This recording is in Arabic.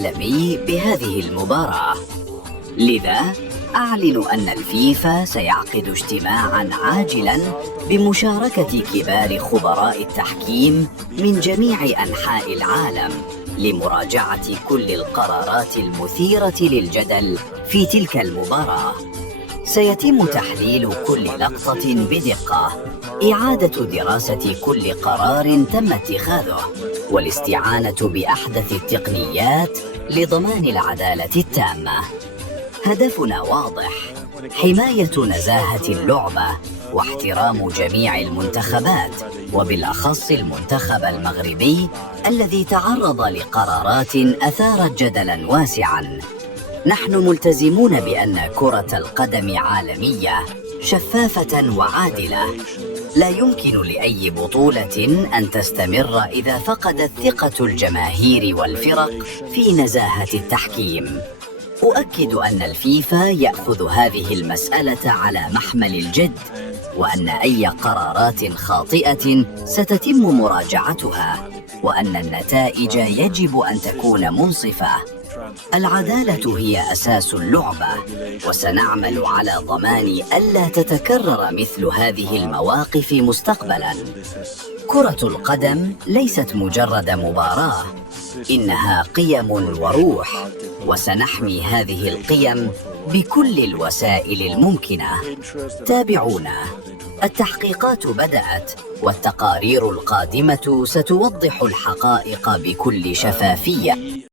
العالمي بهذه المباراة. لذا أعلن أن الفيفا سيعقد اجتماعاً عاجلاً بمشاركة كبار خبراء التحكيم من جميع أنحاء العالم لمراجعة كل القرارات المثيرة للجدل في تلك المباراة. سيتم تحليل كل لقطة بدقة، إعادة دراسة كل قرار تم اتخاذه، والاستعانة بأحدث التقنيات لضمان العدالة التامة. هدفنا واضح: حماية نزاهة اللعبة واحترام جميع المنتخبات، وبالأخص المنتخب المغربي الذي تعرض لقرارات أثارت جدلاً واسعاً. نحن ملتزمون بأن كرة القدم عالمية، شفافة وعادلة. لا يمكن لأي بطولة أن تستمر إذا فقدت ثقة الجماهير والفرق في نزاهة التحكيم. أؤكد أن الفيفا يأخذ هذه المسألة على محمل الجد، وأن أي قرارات خاطئة ستتم مراجعتها، وأن النتائج يجب أن تكون منصفة. العدالة هي أساس اللعبة، وسنعمل على ضمان ألا تتكرر مثل هذه المواقف مستقبلاً. كرة القدم ليست مجرد مباراة، إنها قيم وروح، وسنحمي هذه القيم بكل الوسائل الممكنة. تابعونا، التحقيقات بدأت، والتقارير القادمة ستوضح الحقائق بكل شفافية.